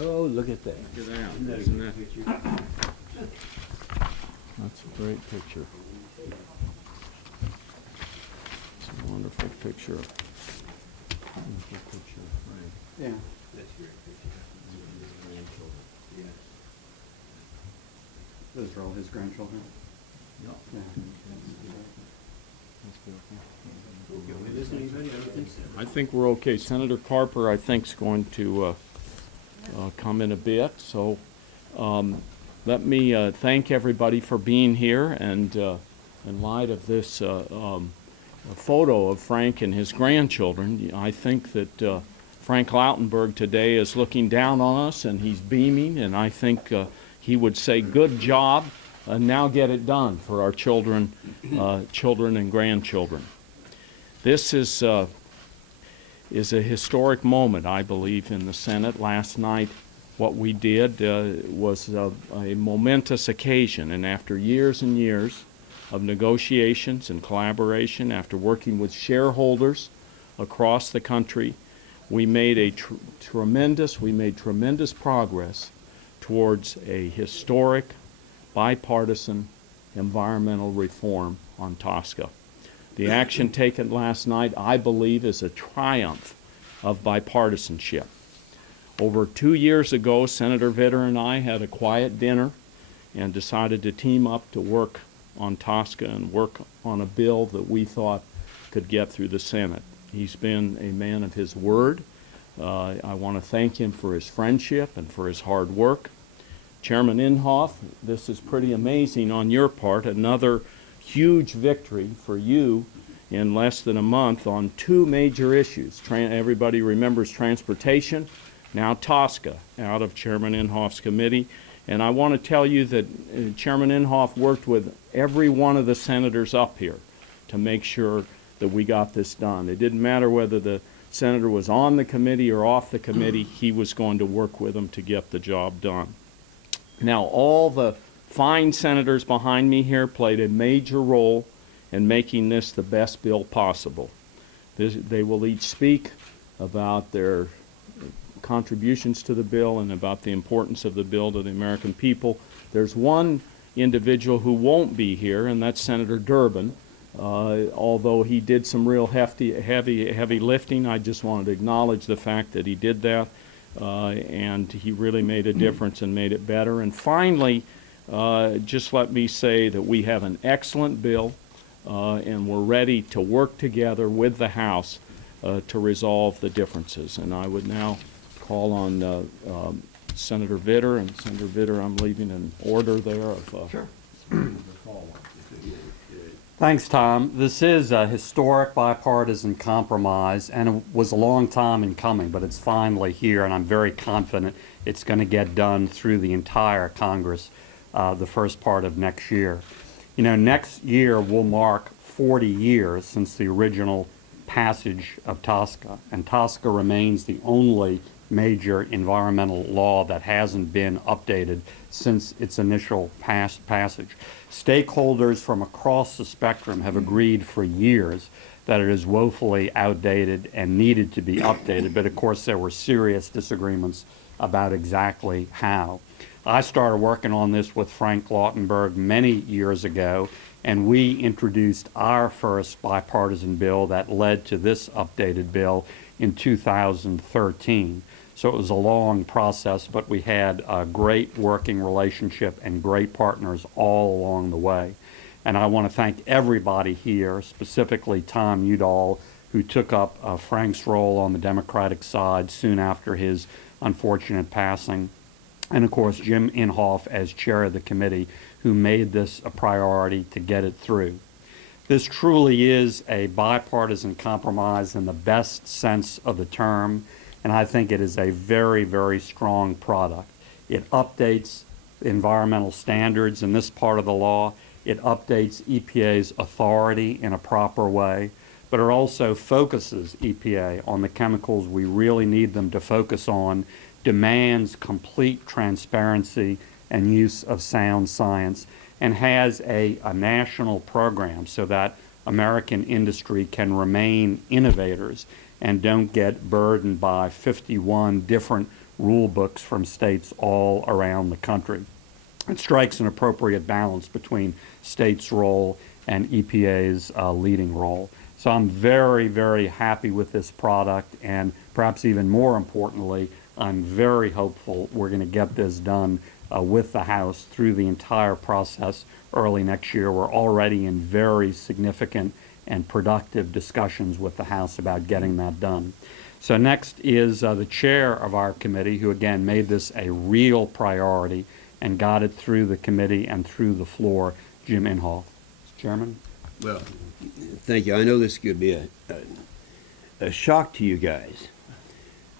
Oh, look at that. Look at that, isn't that? That's a great picture. It's a wonderful picture. Wonderful picture, right. Yeah. That's a great picture. Grandchildren. Yes. Those are all his grandchildren. No. Yeah. Okay, we miss anybody? I don't think so. I think we're okay. Senator Carper, I think, is going to come in a bit. So let me thank everybody for being here. And in light of this photo of Frank and his grandchildren, I think that Frank Lautenberg today is looking down on us, and he's beaming. And I think he would say, "Good job. Now get it done for our children, children and grandchildren." This is a historic moment, I believe, in the Senate. Last night, what we did was a momentous occasion, and after years and years of negotiations and collaboration, after working with shareholders across the country, we made tremendous progress towards a historic, bipartisan environmental reform on TSCA. The action taken last night, I believe, is a triumph of bipartisanship. Over 2 years ago, Senator Vitter and I had a quiet dinner and decided to team up to work on TSCA and work on a bill that we thought could get through the Senate. He's been a man of his word. I want to thank him for his friendship and for his hard work. Chairman Inhofe, this is pretty amazing on your part. Another huge victory for you in less than a month on two major issues. Everybody remembers transportation, now TSCA out of Chairman Inhofe's committee. And I want to tell you that Chairman Inhofe worked with every one of the senators up here to make sure that we got this done. It didn't matter whether the senator was on the committee or off the committee, he was going to work with them to get the job done. Now, all the fine senators behind me here played a major role in making this the best bill possible. They will each speak about their contributions to the bill and about the importance of the bill to the American people. There's one individual who won't be here, and that's Senator Durbin. Although he did some real heavy lifting, I just wanted to acknowledge the fact that he did that, and he really made a difference and made it better. And finally, just let me say that we have an excellent bill, and we're ready to work together with the House to resolve the differences. And I would now call on Senator Vitter, and Senator Vitter, I'm leaving an order there of Sure. the call. Thanks, Tom. This is a historic bipartisan compromise, and it was a long time in coming, but it's finally here, and I'm very confident it's going to get done through the entire Congress the first part of next year. You know, next year will mark 40 years since the original passage of TSCA, and TSCA remains the only major environmental law that hasn't been updated since its initial passage. Stakeholders from across the spectrum have agreed for years that it is woefully outdated and needed to be updated, but of course there were serious disagreements about exactly how. I started working on this with Frank Lautenberg many years ago, and we introduced our first bipartisan bill that led to this updated bill in 2013. So it was a long process, but we had a great working relationship and great partners all along the way. And I want to thank everybody here, specifically Tom Udall, who took up Frank's role on the Democratic side soon after his unfortunate passing, and of course Jim Inhofe as chair of the committee, who made this a priority to get it through. This truly is a bipartisan compromise in the best sense of the term, and I think it is a very, very strong product. It updates environmental standards in this part of the law. It updates EPA's authority in a proper way, but it also focuses EPA on the chemicals we really need them to focus on, demands complete transparency and use of sound science, and has a national program so that American industry can remain innovators and don't get burdened by 51 different rule books from states all around the country. It strikes an appropriate balance between states' role and EPA's leading role. So I'm very, very happy with this product, and perhaps even more importantly, I'm very hopeful we're going to get this done with the House through the entire process early next year. We're already in very significant and productive discussions with the House about getting that done. So next is the chair of our committee, who again made this a real priority and got it through the committee and through the floor, Jim Inhofe. Mr. Chairman? Well, thank you. I know this could be a shock to you guys,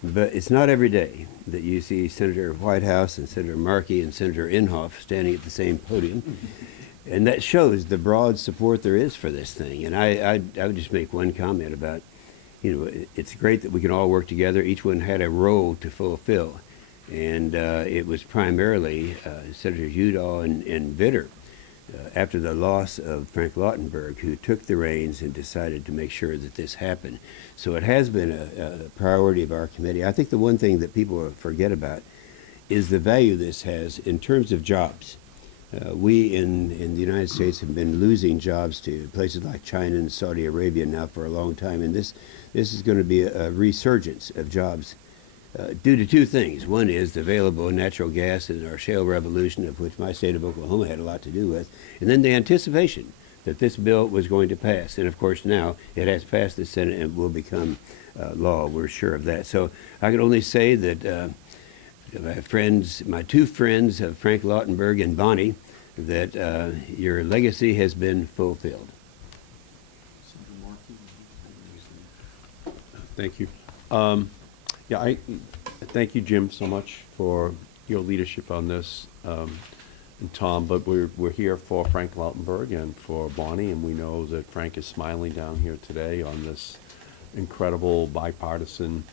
but it's not every day that you see Senator Whitehouse and Senator Markey and Senator Inhofe standing at the same podium. And that shows the broad support there is for this thing. And I would just make one comment about, it's great that we can all work together. Each one had a role to fulfill. And it was primarily Senators Udall and Vitter, after the loss of Frank Lautenberg, who took the reins and decided to make sure that this happened. So it has been a priority of our committee. I think the one thing that people forget about is the value this has in terms of jobs. We in the United States have been losing jobs to places like China and Saudi Arabia now for a long time, and this is going to be a resurgence of jobs due to two things. One is the available natural gas and our shale revolution, of which my state of Oklahoma had a lot to do with, and then the anticipation that this bill was going to pass. And of course now it has passed the Senate and will become law. We're sure of that. So I can only say that my two friends, Frank Lautenberg and Bonnie, that your legacy has been fulfilled. Thank you. I thank you, Jim, so much for your leadership on this, and Tom. But we're here for Frank Lautenberg and for Bonnie, and we know that Frank is smiling down here today on this incredible bipartisan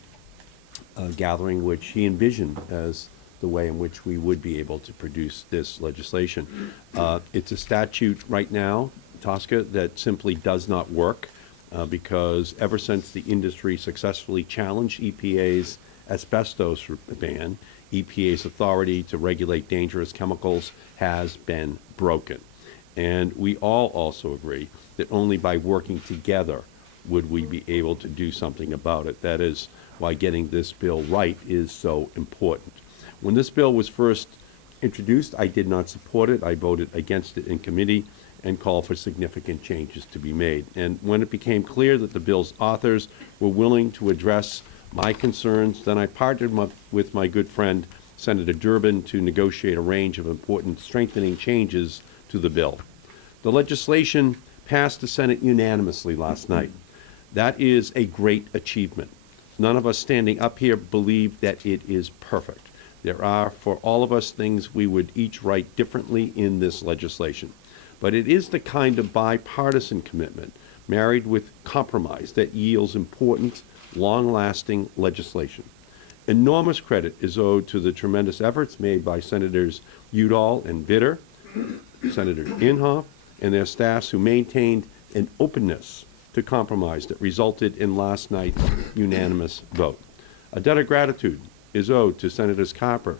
gathering, which he envisioned as the way in which we would be able to produce this legislation. It's a statute right now, TSCA, that simply does not work. Because ever since the industry successfully challenged EPA's asbestos ban, EPA's authority to regulate dangerous chemicals has been broken. And we all also agree that only by working together would we be able to do something about it. That is why getting this bill right is so important. When this bill was first introduced, I did not support it. I voted against it in committee and called for significant changes to be made. And when it became clear that the bill's authors were willing to address my concerns, then I partnered with my good friend Senator Durbin to negotiate a range of important strengthening changes to the bill. The legislation passed the Senate unanimously last night. That is a great achievement. None of us standing up here believe that it is perfect. There are, for all of us, things we would each write differently in this legislation. But it is the kind of bipartisan commitment married with compromise that yields important, long-lasting legislation. Enormous credit is owed to the tremendous efforts made by Senators Udall and Vitter, Senator Inhofe, and their staffs who maintained an openness to compromise that resulted in last night's unanimous vote. A debt of gratitude is owed to Senators Carper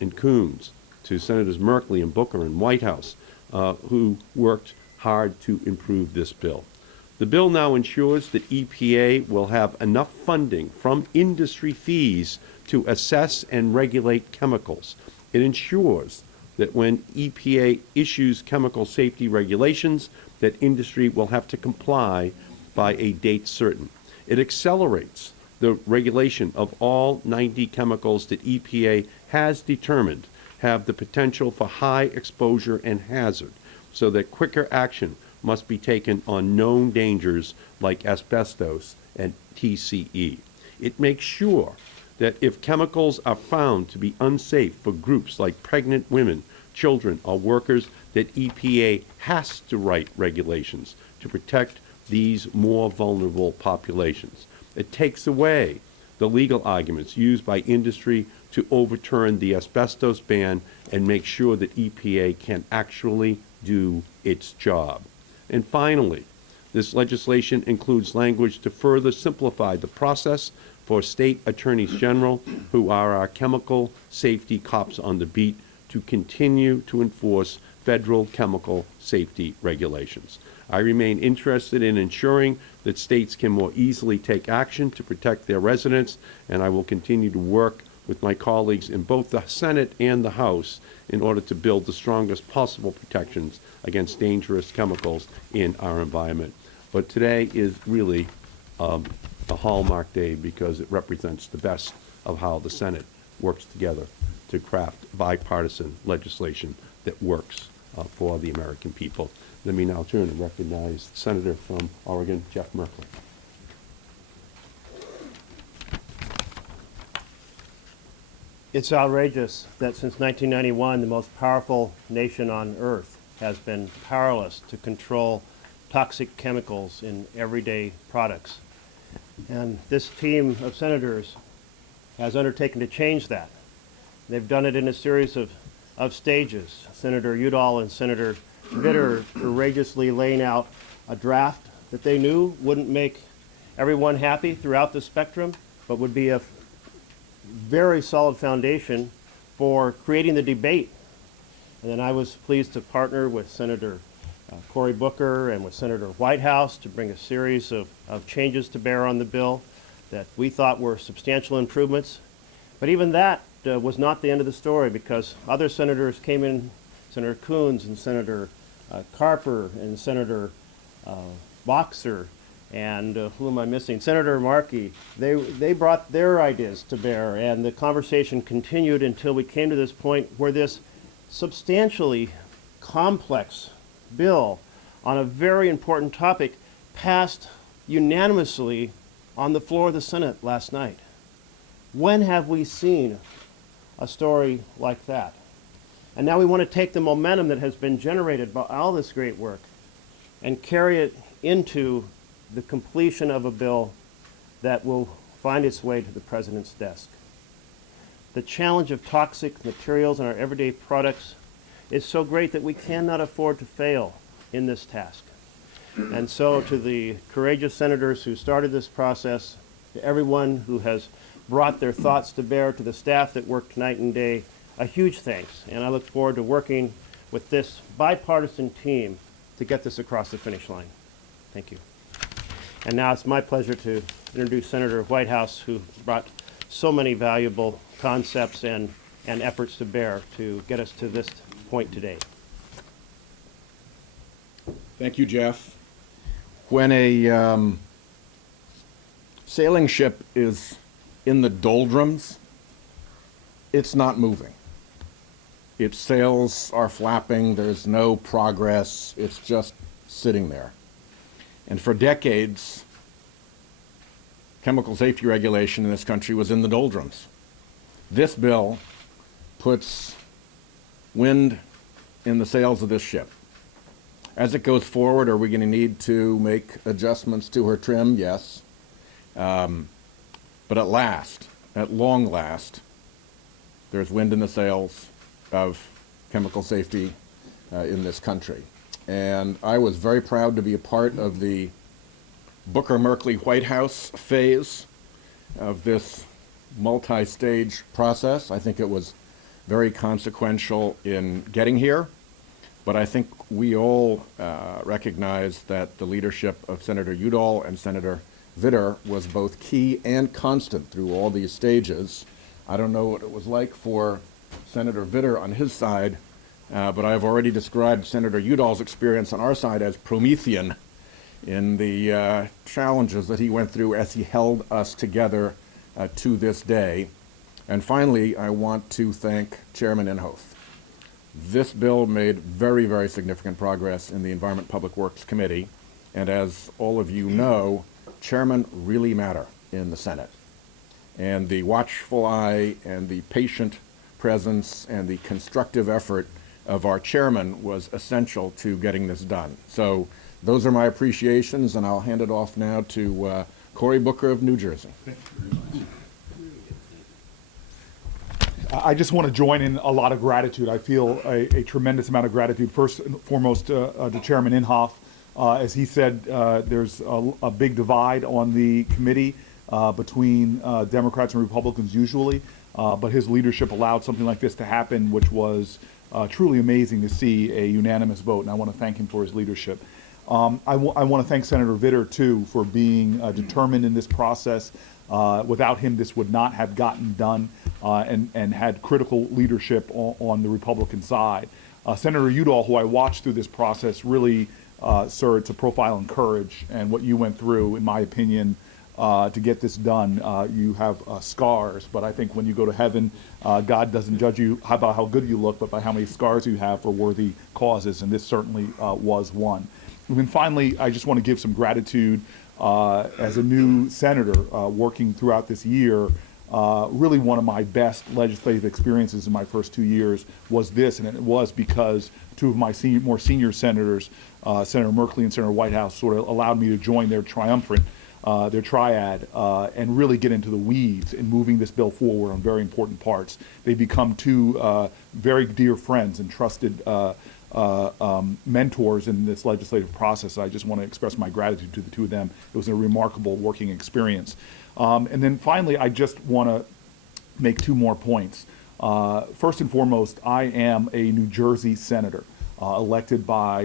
and Coons, to Senators Merkley and Booker and Whitehouse, who worked hard to improve this bill. The bill now ensures that EPA will have enough funding from industry fees to assess and regulate chemicals. It ensures that when EPA issues chemical safety regulations, that industry will have to comply by a date certain. It accelerates the regulation of all 90 chemicals that EPA has determined have the potential for high exposure and hazard, so that quicker action must be taken on known dangers like asbestos and TSCA. It makes sure that if chemicals are found to be unsafe for groups like pregnant women, children, or workers, that EPA has to write regulations to protect these more vulnerable populations. It takes away the legal arguments used by industry to overturn the asbestos ban and make sure that EPA can actually do its job. And finally, this legislation includes language to further simplify the process for for state attorneys general, who are our chemical safety cops on the beat, to continue to enforce federal chemical safety regulations. I remain interested in ensuring that states can more easily take action to protect their residents, and I will continue to work with my colleagues in both the Senate and the House in order to build the strongest possible protections against dangerous chemicals in our environment. But today is really a hallmark day because it represents the best of how the Senate works together to craft bipartisan legislation that works for the American people. Let me now turn and recognize Senator from Oregon, Jeff Merkley. It's outrageous that since 1991, the most powerful nation on earth has been powerless to control toxic chemicals in everyday products. And this team of senators has undertaken to change that. They've done it in a series of stages. Senator Udall and Senator Vitter courageously laying out a draft that they knew wouldn't make everyone happy throughout the spectrum, but would be a very solid foundation for creating the debate. And then I was pleased to partner with Senator Cory Booker and with Senator Whitehouse to bring a series of changes to bear on the bill that we thought were substantial improvements. But even that was not the end of the story, because other senators came in, Senator Coons and Senator Carper and Senator Boxer and who am I missing? Senator Markey. They brought their ideas to bear, and the conversation continued until we came to this point where this substantially complex bill on a very important topic passed unanimously on the floor of the Senate last night. When have we seen a story like that? And now we want to take the momentum that has been generated by all this great work and carry it into the completion of a bill that will find its way to the President's desk. The challenge of toxic materials in our everyday products is so great that we cannot afford to fail in this task. And so to the courageous senators who started this process, to everyone who has brought their thoughts to bear, to the staff that worked night and day, a huge thanks. And I look forward to working with this bipartisan team to get this across the finish line. Thank you. And now it's my pleasure to introduce Senator Whitehouse, who brought so many valuable concepts and efforts to bear to get us to this point today. Thank you, Jeff. When a sailing ship is in the doldrums, it's not moving. Its sails are flapping, there's no progress, it's just sitting there. And for decades, chemical safety regulation in this country was in the doldrums. This bill puts wind in the sails of this ship. As it goes forward, are we going to need to make adjustments to her trim? Yes. But at long last, there's wind in the sails of chemical safety in this country. And I was very proud to be a part of the Booker-Merkley-Whitehouse phase of this multi-stage process. I think it was very consequential in getting here, but I think we all recognize that the leadership of Senator Udall and Senator Vitter was both key and constant through all these stages. I don't know what it was like for Senator Vitter on his side, but I've already described Senator Udall's experience on our side as Promethean in the challenges that he went through as he held us together to this day. And finally, I want to thank Chairman Inhofe. This bill made very, very significant progress in the Environment Public Works Committee, and as all of you know, chairmen really matter in the Senate. And the watchful eye and the patient presence and the constructive effort of our chairman was essential to getting this done. So those are my appreciations, and I'll hand it off now to Cory Booker of New Jersey. I just want to join in a lot of gratitude. I feel a tremendous amount of gratitude, first and foremost to Chairman Inhofe. As he said, there's a big divide on the committee between Democrats and Republicans usually, but his leadership allowed something like this to happen, which was truly amazing to see a unanimous vote, and I want to thank him for his leadership. I want to thank Senator Vitter, too, for being determined in this process. Without him, this would not have gotten done, and had critical leadership on the Republican side. Senator Udall, who I watched through this process, really, sir, it's a profile in courage, and what you went through, in my opinion, to get this done. You have scars, but I think when you go to heaven, God doesn't judge you about how good you look, but by how many scars you have for worthy causes, and this certainly was one. And then finally, I just want to give some gratitude as a new senator working throughout this year. Really one of my best legislative experiences in my first 2 years was this, and it was because two of my more senior senators, Senator Merkley and Senator Whitehouse, sort of allowed me to join their their triad, and really get into the weeds in moving this bill forward on very important parts. They become two very dear friends and trusted mentors in this legislative process. I just want to express my gratitude to the two of them. It was a remarkable working experience. And then finally, I just want to make two more points. First and foremost, I am a New Jersey senator, elected by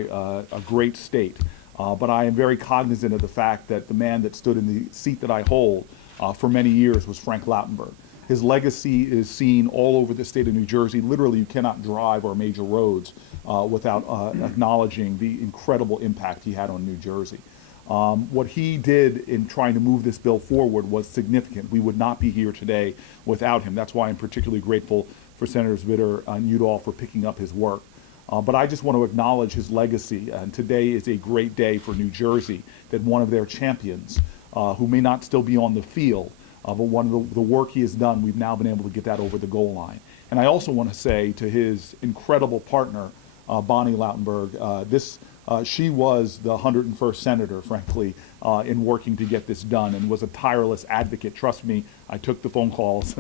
a great state. But I am very cognizant of the fact that the man that stood in the seat that I hold for many years was Frank Lautenberg. His legacy is seen all over the state of New Jersey. Literally, you cannot drive our major roads without acknowledging the incredible impact he had on New Jersey. What he did in trying to move this bill forward was significant. We would not be here today without him. That's why I'm particularly grateful for Senators Vitter and Udall for picking up his work. But I just want to acknowledge his legacy, and today is a great day for New Jersey, that one of their champions, who may not still be on the field, but one of the work he has done, we've now been able to get that over the goal line. And I also want to say to his incredible partner, Bonnie Lautenberg, she was the 101st senator, frankly, in working to get this done, and was a tireless advocate. Trust me, I took the phone calls,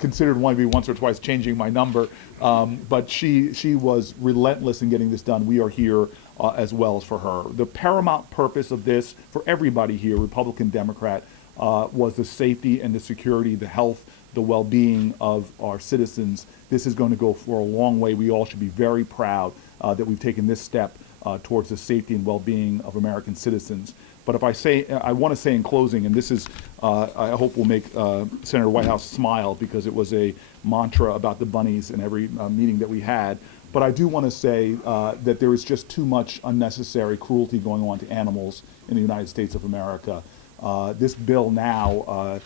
considered maybe once or twice changing my number, but she was relentless in getting this done. We are here as well as for her. The paramount purpose of this, for everybody here, Republican, Democrat, was the safety and the security, the health, the well-being of our citizens. This is going to go for a long way. We all should be very proud that we've taken this step towards the safety and well-being of American citizens. But if I want to say in closing, and this is, I hope will make Senator Whitehouse smile, because it was a mantra about the bunnies in every meeting that we had. But I do want to say that there is just too much unnecessary cruelty going on to animals in the United States of America. This bill now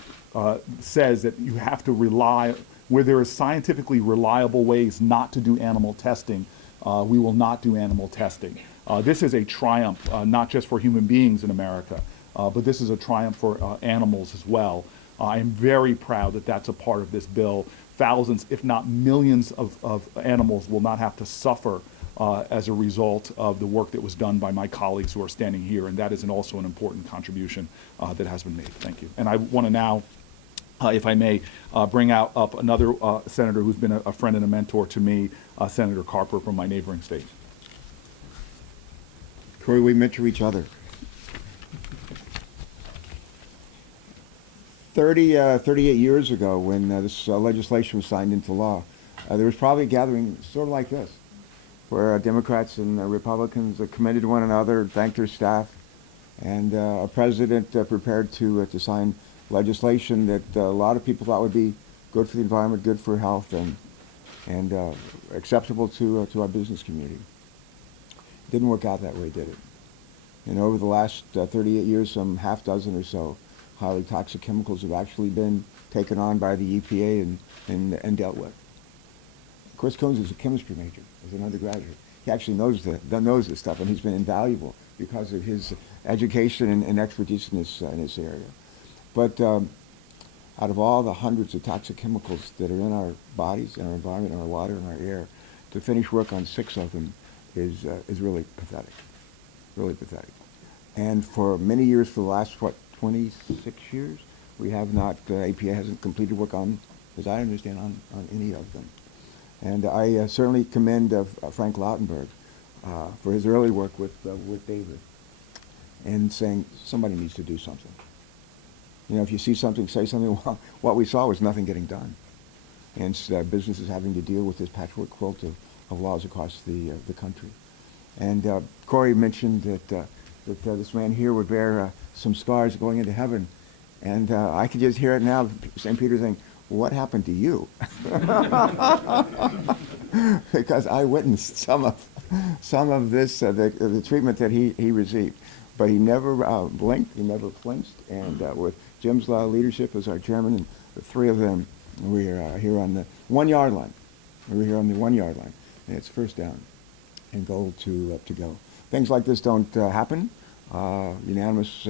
says that you have to rely, where there are scientifically reliable ways not to do animal testing, we will not do animal testing. This is a triumph, not just for human beings in America, but this is a triumph for animals as well. I am very proud that that's a part of this bill. Thousands, if not millions of animals will not have to suffer as a result of the work that was done by my colleagues who are standing here, and that is also an important contribution that has been made. Thank you. And I want to now, if I may, bring up another senator who's been a friend and a mentor to me, Senator Carper from my neighboring state. Corey, we mentor each other. 38 years ago, when this legislation was signed into law, there was probably a gathering sort of like this, where Democrats and Republicans commended one another, thanked their staff, and a president prepared to sign legislation that a lot of people thought would be good for the environment, good for health, and acceptable to our business community. It didn't work out that way, did it? And over the last 38 years, some half dozen or so highly toxic chemicals have actually been taken on by the EPA and dealt with. Chris Coons is a chemistry major, as an undergraduate. He actually knows this stuff, and he's been invaluable because of his education and expertise in this area. But out of all the hundreds of toxic chemicals that are in our bodies, in our environment, in our water, in our air, to finish work on 6 of them is really pathetic, really pathetic. And for many years, for the last, 26 years, we have not, EPA hasn't completed work on, as I understand, on any of them. And I certainly commend Frank Lautenberg for his early work with David. and saying somebody needs to do something. You know, if you see something, say something. Well, what we saw was nothing getting done. And businesses having to deal with this patchwork quilt of laws across the country. And Corey mentioned that this man here would bear some scars going into heaven. And I can just hear it now, St. Peter saying, what happened to you? Because I witnessed some of this, the treatment that he received. But he never blinked, he never flinched, and with Jim's leadership as our chairman, and the three of them, we are here on the 1 yard line. We're here on the 1 yard line, and it's first down and goal to go. Things like this don't happen. Unanimous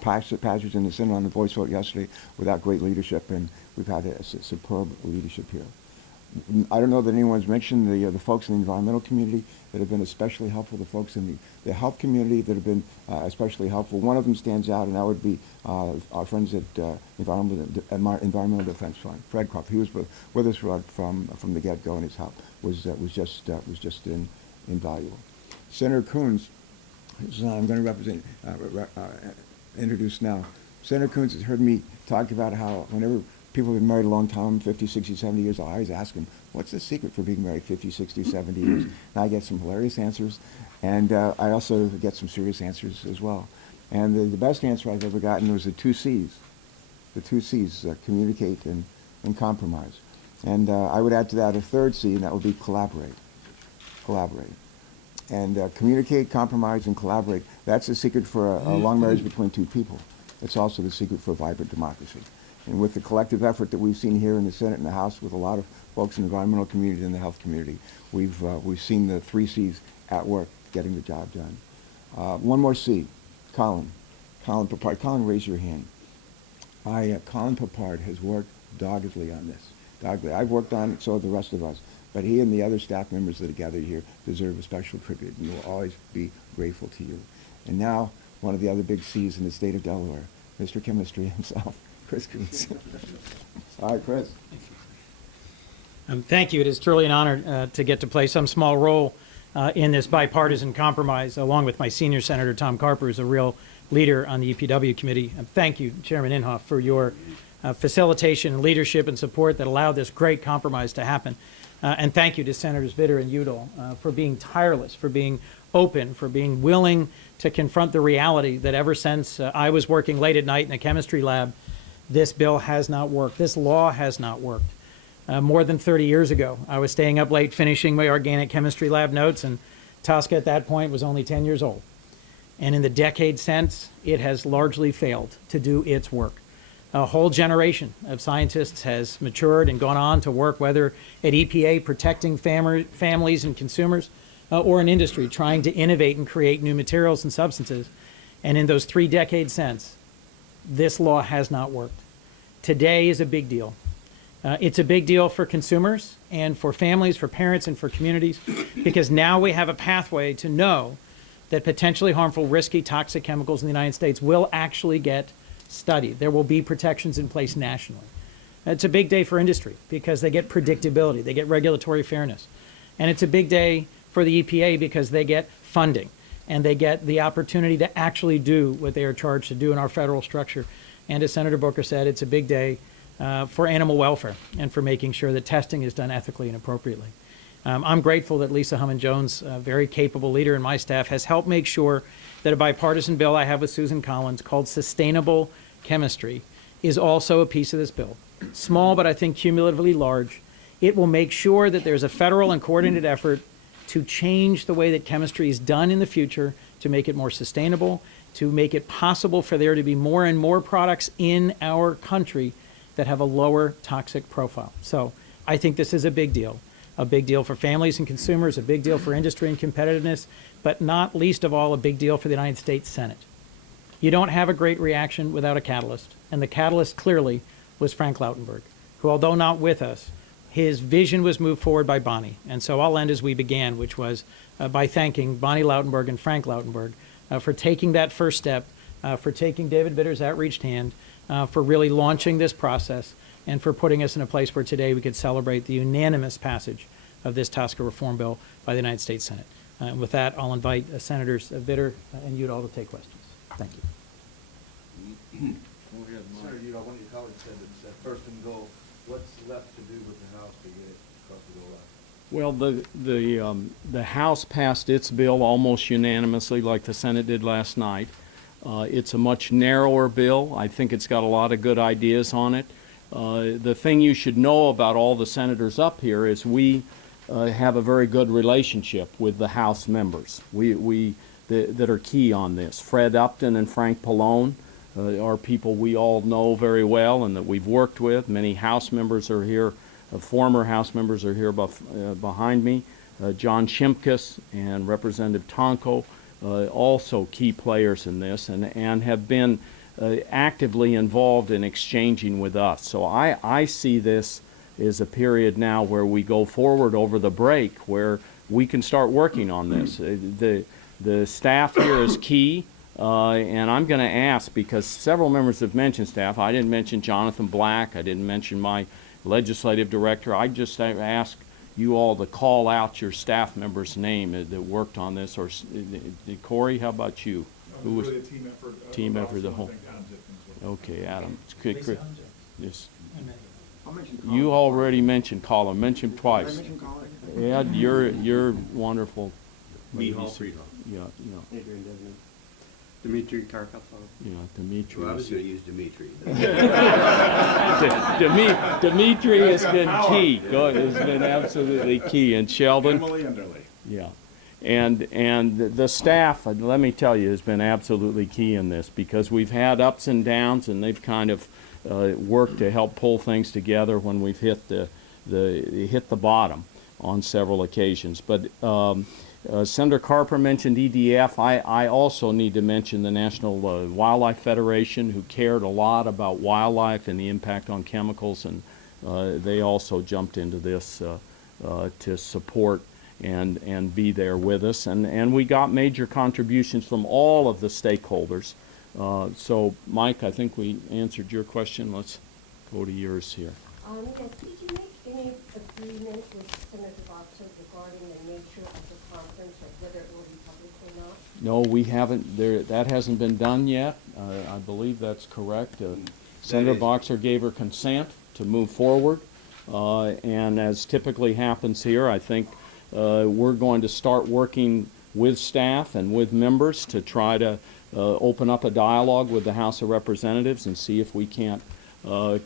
passage in the Senate on the voice vote yesterday without great leadership, and we've had a superb leadership here. I don't know that anyone's mentioned the folks in the environmental community that have been especially helpful, the folks in the health community that have been especially helpful. One of them stands out, and that would be our friends at Environmental Defense Fund, Fred Croft. He was with us from the get-go, and his help was just invaluable. Senator Coons, who I'm going to introduce now. Senator Coons has heard me talk about how whenever people have been married a long time, 50, 60, 70 years, I always ask them, what's the secret for being married 50, 60, 70 years? And I get some hilarious answers, and I also get some serious answers as well. And the best answer I've ever gotten was the two C's. The two C's, communicate and compromise. And I would add to that a third C, and that would be collaborate. Collaborate. And communicate, compromise, and collaborate. That's the secret for a long marriage between two people. It's also the secret for a vibrant democracy. And with the collective effort that we've seen here in the Senate and the House with a lot of folks in the environmental community and the health community, we've seen the three C's at work getting the job done. One more C, Colin. Colin Papard. Colin, raise your hand. Colin Papard has worked doggedly on this. Doggedly. I've worked on it, so have the rest of us. But he and the other staff members that are gathered here deserve a special tribute, and we'll always be grateful to you. And now, one of the other big C's in the state of Delaware, Mr. Chemistry himself, Chris Coons. All right, Chris. Thank you. It is truly an honor to get to play some small role in this bipartisan compromise, along with my senior senator, Tom Carper, who's a real leader on the EPW committee. Thank you, Chairman Inhofe, for your facilitation and leadership and support that allowed this great compromise to happen. And thank you to Senators Vitter and Udall for being tireless, for being open, for being willing to confront the reality that ever since I was working late at night in the chemistry lab, this bill has not worked. This law has not worked. More than 30 years ago, I was staying up late finishing my organic chemistry lab notes, and TSCA at that point was only 10 years old. And in the decade since, it has largely failed to do its work. A whole generation of scientists has matured and gone on to work, whether at EPA protecting families and consumers, or in industry trying to innovate and create new materials and substances. And in those 3 decades since, this law has not worked. Today is a big deal. It's a big deal for consumers and for families, for parents, and for communities, because now we have a pathway to know that potentially harmful, risky, toxic chemicals in the United States will actually get studied. There will be protections in place nationally. It's a big day for industry because they get predictability, they get regulatory fairness. And it's a big day for the EPA because they get funding and they get the opportunity to actually do what they are charged to do in our federal structure. And as Senator Booker said, it's a big day for animal welfare and for making sure that testing is done ethically and appropriately. I'm grateful that Lisa Hummon-Jones, a very capable leader in my staff, has helped make sure that a bipartisan bill I have with Susan Collins called Sustainable Chemistry is also a piece of this bill. Small, but I think cumulatively large. It will make sure that there's a federal and coordinated effort to change the way that chemistry is done in the future, to make it more sustainable, to make it possible for there to be more and more products in our country that have a lower toxic profile. So I think this is a big deal for families and consumers, a big deal for industry and competitiveness, but not least of all, a big deal for the United States Senate. You don't have a great reaction without a catalyst, and the catalyst clearly was Frank Lautenberg, who, although not with us, his vision was moved forward by Bonnie. And so I'll end as we began, which was by thanking Bonnie Lautenberg and Frank Lautenberg for taking that first step, for taking David Vitter's outreached hand, for really launching this process, and for putting us in a place where today we could celebrate the unanimous passage of this TSCA reform bill by the United States Senate. And with that, I'll invite Senators Vitter and Udall to take questions. Thank you. Senator, you know, one of your colleagues said it's first and goal. What's left to do with the House to get it across the goal line? Well, the House passed its bill almost unanimously, like the Senate did last night. It's a much narrower bill. I think it's got a lot of good ideas on it. The thing you should know about all the senators up here is we have a very good relationship with the House members. That are key on this. Fred Upton and Frank Pallone are people we all know very well and that we've worked with. Many House members are here. Former House members are here behind me. John Shimkus and Representative Tonko, also key players in this, and have been actively involved in exchanging with us. So I see this as a period now where we go forward over the break, where we can start working on this. The staff here is key, and I'm going to ask, because several members have mentioned staff. I didn't mention Jonathan Black. I didn't mention my legislative director. I just ask you all to call out your staff member's name that worked on this. Or Corey, how about you? Who was really a team effort. Team effort, the whole. I think Adam Zipkins was- Okay, Adam. Yes. I'll mention Colin. You already mentioned Colin. Mentioned Did I twice. mention Colin? Yeah, you're wonderful. Mihal Friedhoff. Yeah, Adrian Desmond. Dmitry Karkatov. Dimitri. Well, I was going to use Dimitri. Dimitri has been key. Has been absolutely key. And Sheldon. Emily Underley. Yeah. And the staff, let me tell you, has been absolutely key in this, because we've had ups and downs, and they've kind of worked to help pull things together when we've hit the bottom on several occasions. But Senator Carper mentioned EDF. I also need to mention the National Wildlife Federation, who cared a lot about wildlife and the impact on chemicals, and they also jumped into this to support and be there with us. And we got major contributions from all of the stakeholders. So, Mike, I think we answered your question. Let's go to yours here. Yes, did you make any agreement with Senator Boxer regarding the nature of the conference, or whether it will be public or not? No, we haven't. That hasn't been done yet. I believe that's correct. Senator Boxer gave her consent to move forward. And as typically happens here, I think we're going to start working with staff and with members to try to open up a dialogue with the House of Representatives and see if we can't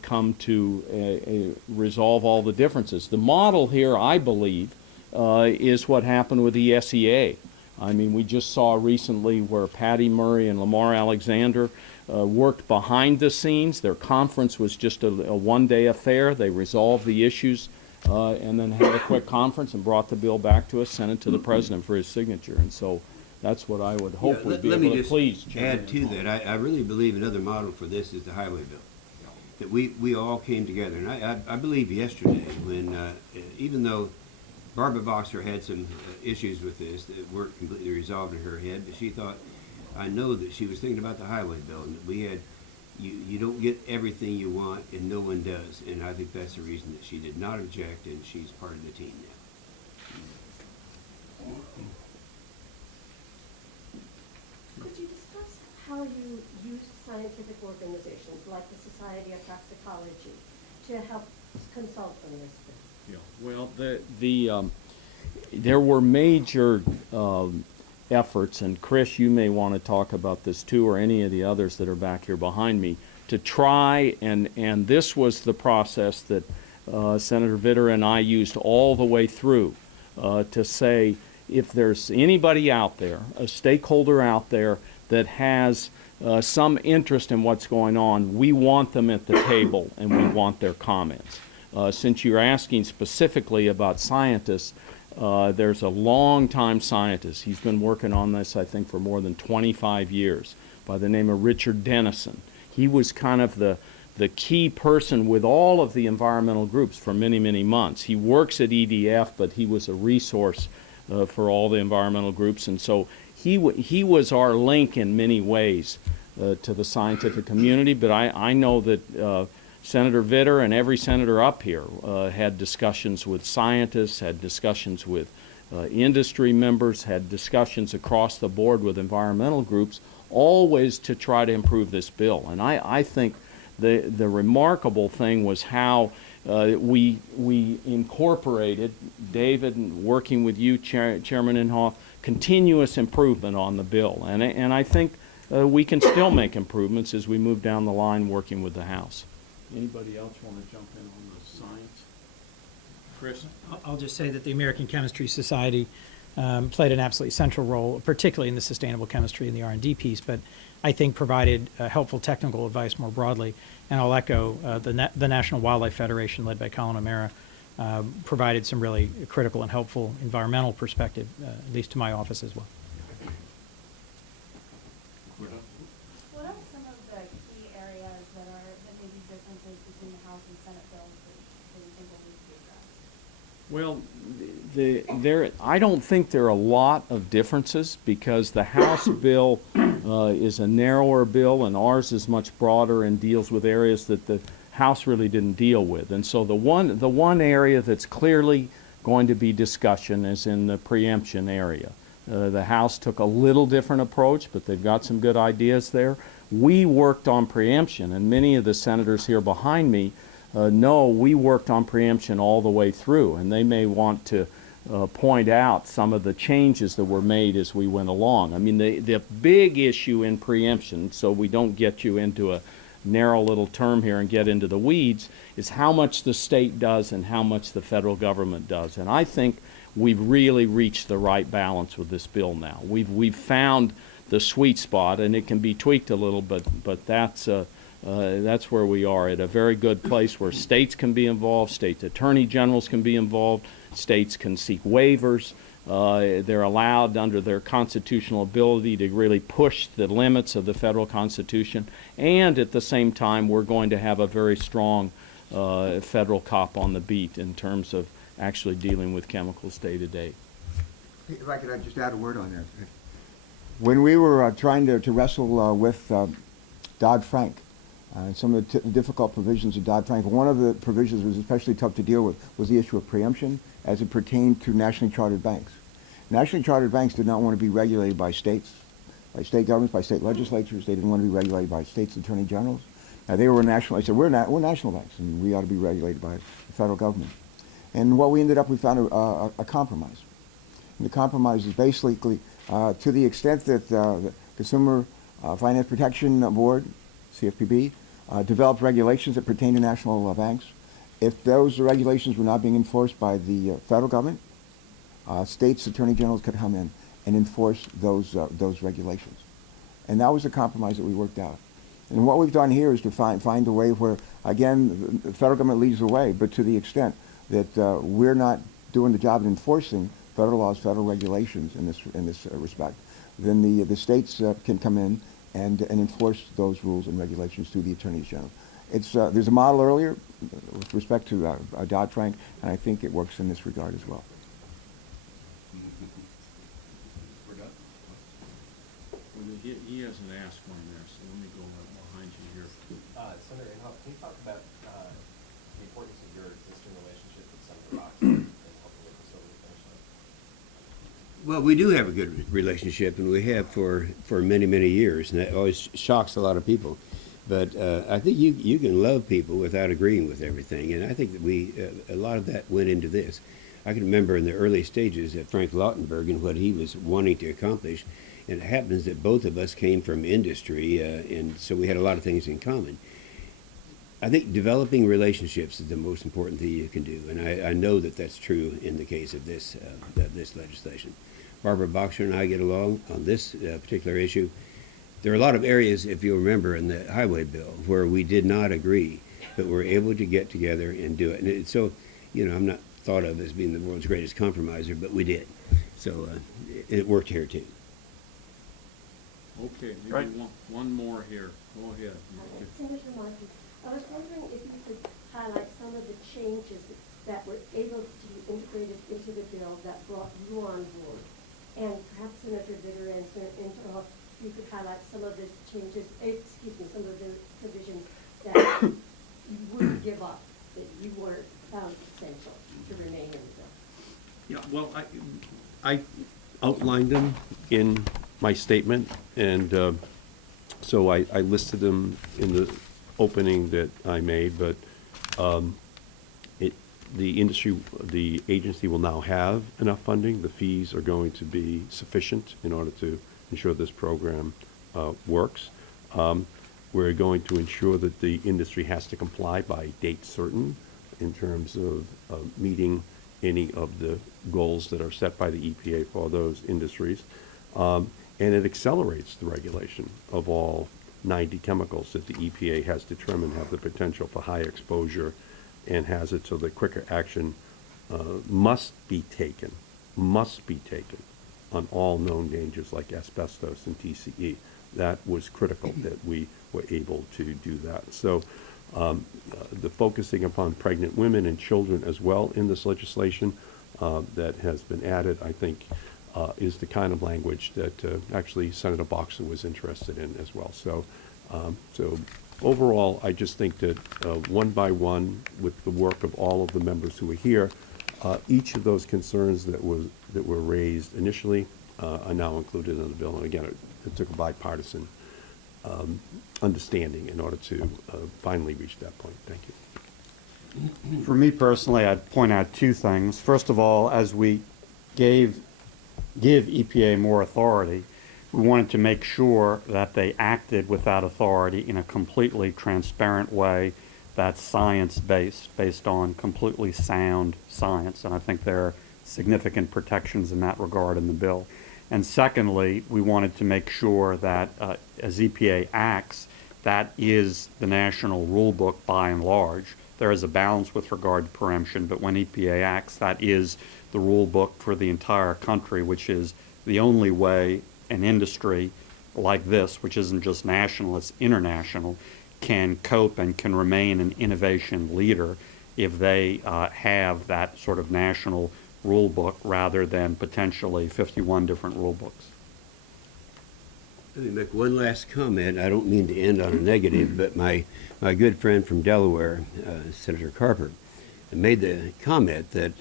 come to resolve all the differences. The model here, I believe, is what happened with the TSCA. I mean, we just saw recently where Patty Murray and Lamar Alexander worked behind the scenes. Their conference was just a one-day affair. They resolved the issues and then had a quick conference and brought the bill back to us, sent it to the president for his signature. And so that's what I would hope we'd be able to please. Add to that. I really believe another model for this is the highway bill. That we all came together. And I believe yesterday when, even though Barbara Boxer had some issues with this that weren't completely resolved in her head, but she thought, I know that she was thinking about the highway bill, and that we had, you don't get everything you want, and no one does. And I think that's the reason that she did not object, and she's part of the team now. Could you discuss how you use scientific organizations like the Society of Toxicology to help consult on this? Yeah. Well, there were major efforts, and Chris, you may want to talk about this too, or any of the others that are back here behind me, to try, and this was the process that Senator Vitter and I used all the way through to say, if there's anybody out there, a stakeholder out there that has some interest in what's going on, we want them at the table and we want their comments. Since you're asking specifically about scientists, there's a long-time scientist. He's been working on this, I think, for more than 25 years, by the name of Richard Dennison. He was kind of the key person with all of the environmental groups for many, many months. He works at EDF, but he was a resource for all the environmental groups, and so he was our link in many ways to the scientific community. But I know that Senator Vitter and every senator up here had discussions with scientists, had discussions with industry members, had discussions across the board with environmental groups, always to try to improve this bill. And I think the remarkable thing was how we incorporated, David, and working with you, Chairman Inhofe, continuous improvement on the bill. And I think we can still make improvements as we move down the line working with the House. Anybody else want to jump in on the science? Chris? I'll just say that the American Chemistry Society played an absolutely central role, particularly in the sustainable chemistry and the R&D piece, but I think provided helpful technical advice more broadly. And I'll echo the National Wildlife Federation, led by Colin O'Mara, provided some really critical and helpful environmental perspective, at least to my office as well. What are some of the key areas that may be differences between the House and Senate bills that you think will need to be addressed? Well, I don't think there are a lot of differences because the House bill is a narrower bill and ours is much broader and deals with areas that the House really didn't deal with. And so the one area that's clearly going to be discussion is in the preemption area. The House took a little different approach, but they've got some good ideas there. We worked on preemption, and many of the senators here behind me know we worked on preemption all the way through, and they may want to point out some of the changes that were made as we went along. I mean, the big issue in preemption, so we don't get you into a narrow little term here and get into the weeds, is how much the state does and how much the federal government does. And I think we've really reached the right balance with this bill now. We've found the sweet spot, and it can be tweaked a little, but that's where we are, at a very good place where states can be involved, state attorney generals can be involved, states can seek waivers. They're allowed under their constitutional ability to really push the limits of the federal Constitution, and at the same time we're going to have a very strong federal cop on the beat in terms of actually dealing with chemicals day to day. If I could just add a word on that. When we were trying to wrestle with Dodd-Frank, some of the difficult provisions of Dodd-Frank, one of the provisions that was especially tough to deal with was the issue of preemption as it pertained to nationally chartered banks. Nationally chartered banks did not want to be regulated by states, by state governments, by state legislatures. They didn't want to be regulated by states' attorney generals. They were national. I said, we're national banks, and we ought to be regulated by the federal government. And what we ended up, we found a compromise. And the compromise is basically to the extent that the Consumer Finance Protection Board, CFPB, developed regulations that pertain to national banks. If those regulations were not being enforced by the federal government, states' attorney generals could come in and enforce those regulations. And that was the compromise that we worked out. And what we've done here is to find a way where, again, the federal government leads the way, but to the extent that we're not doing the job of enforcing federal laws, federal regulations in this respect, then the states can come in and enforce those rules and regulations through the attorneys general. There's a model earlier with respect to Dodd-Frank, and I think it works in this regard as well. He hasn't asked one there, so let me go behind you here. Senator Inhofe, can you talk about the importance of your existing relationship with Senator Boxer and helping with this over the finish line? Well, we do have a good relationship, and we have for many, many years, and that always shocks a lot of people. But I think you can love people without agreeing with everything, and I think that a lot of that went into this. I can remember in the early stages at Frank Lautenberg and what he was wanting to accomplish, and it happens that both of us came from industry, and so we had a lot of things in common. I think developing relationships is the most important thing you can do, and I know that that's true in the case of this legislation. Barbara Boxer and I get along on this particular issue. There are a lot of areas, if you remember, in the highway bill where we did not agree, but we're able to get together and do it. And so, I'm not thought of as being the world's greatest compromiser, but we did. So it worked here too. Okay, maybe one more here. Go ahead. Senator Markey, I was wondering if you could highlight some of the changes that were able to be integrated into the bill that brought you on board. And perhaps Senator Vitter and Senator Inhofe, you could highlight some of the changes, some of the provisions that you wouldn't give up, that you were found essential to remain in the bill. Yeah, well, I outlined them in my statement, and So I listed them in the opening that I made, but the agency will now have enough funding. The fees are going to be sufficient in order to ensure this program works. We're going to ensure that the industry has to comply by date certain in terms of meeting any of the goals that are set by the EPA for those industries. And it accelerates the regulation of all 90 chemicals that the EPA has determined have the potential for high exposure and hazard, so that quicker action must be taken on all known dangers like asbestos and TCE. That was critical that we were able to do that. So the focusing upon pregnant women and children as well in this legislation that has been added, I think, is the kind of language that actually Senator Boxer was interested in as well. So, so overall, I just think that one by one, with the work of all of the members who are here, each of those concerns that were raised initially are now included in the bill. And again, it took a bipartisan understanding in order to finally reach that point. Thank you. For me personally, I'd point out two things. First of all, as we give EPA more authority, we wanted to make sure that they acted with that authority in a completely transparent way that's science-based, based on completely sound science. And I think there are significant protections in that regard in the bill. And secondly, we wanted to make sure that as EPA acts, that is the national rule book by and large. There is a balance with regard to preemption, but when EPA acts, that is the rule book for the entire country, which is the only way an industry like this, which isn't just national, it's international, can cope and can remain an innovation leader if they have that sort of national rule book rather than potentially 51 different rule books. Let me make one last comment. I don't mean to end on a negative, but my good friend from Delaware, Senator Carper, made the comment that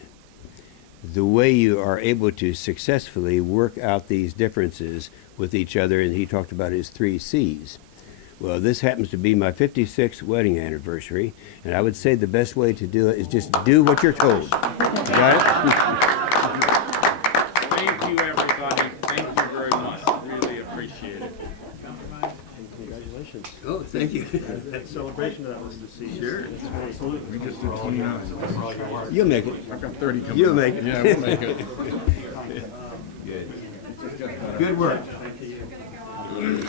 the way you are able to successfully work out these differences with each other, and he talked about his 3 C's. Well, this happens to be my 56th wedding anniversary, and I would say the best way to do it is just do what you're told. Got it? Thank you, everybody. Thank you very much. Really appreciate it. Congratulations. Oh, thank you. That celebration that was to see. Sure. We just did 29. You'll make it. I've got 30 coming. You'll make it. Yeah, we'll make it. Good. Good work. Thank you.